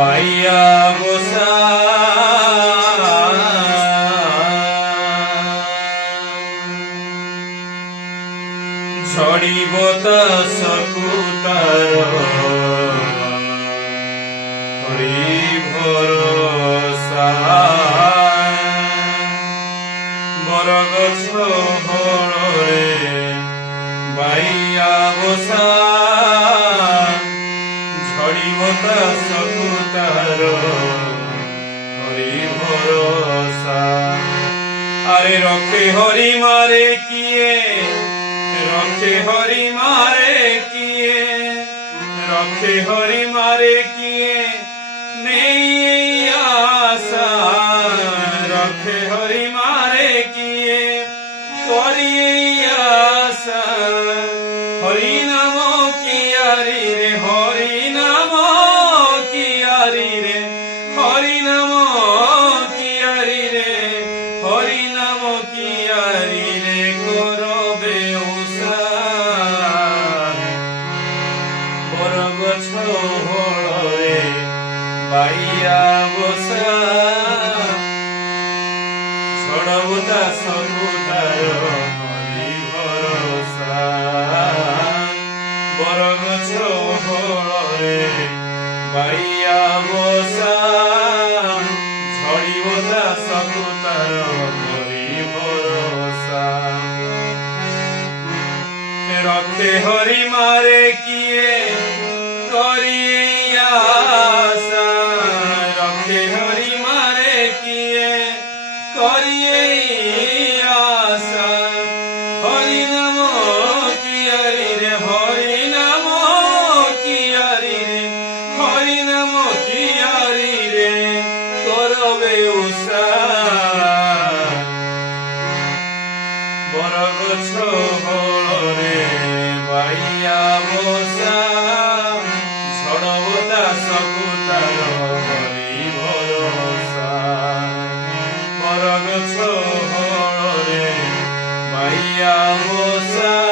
বাইয়া বসা ঝড়ি বতাসকু তার হরি ভরসা বরগছ হরে বাইয়া বসা ঝড়ি বতাসকু তার হরি ভরসা আরে রক্ষে হরি মারে কিয়ে रखे हरि मारे किए रखे हरि मारे किए नहीं आशा रखे हरि मारे किए करिए आशा हरि नाम कियारी रे हरि नाम कियारी रे हरि नाम कियारी रे हरि नाम कियारी रे करबे বাইয়া বসা ছড়বতা সকুতার হরি ভরসা বরগছ হরে বাইয়া বসা ঝড়িবতা সকুতার হরি ভরসা রক্ষে হরি মারে কিয়ে করিয়ে आशा रखे हरि मारे किए करिए आशा हरि नाम कियारी रे हरि नाम कियारी रे हरि नाम कियारी रे करबे उषा बरगछ हरे বাইয়া বসা সকুতার হরি ভরসা বরগছ হরে বাইয়া বসা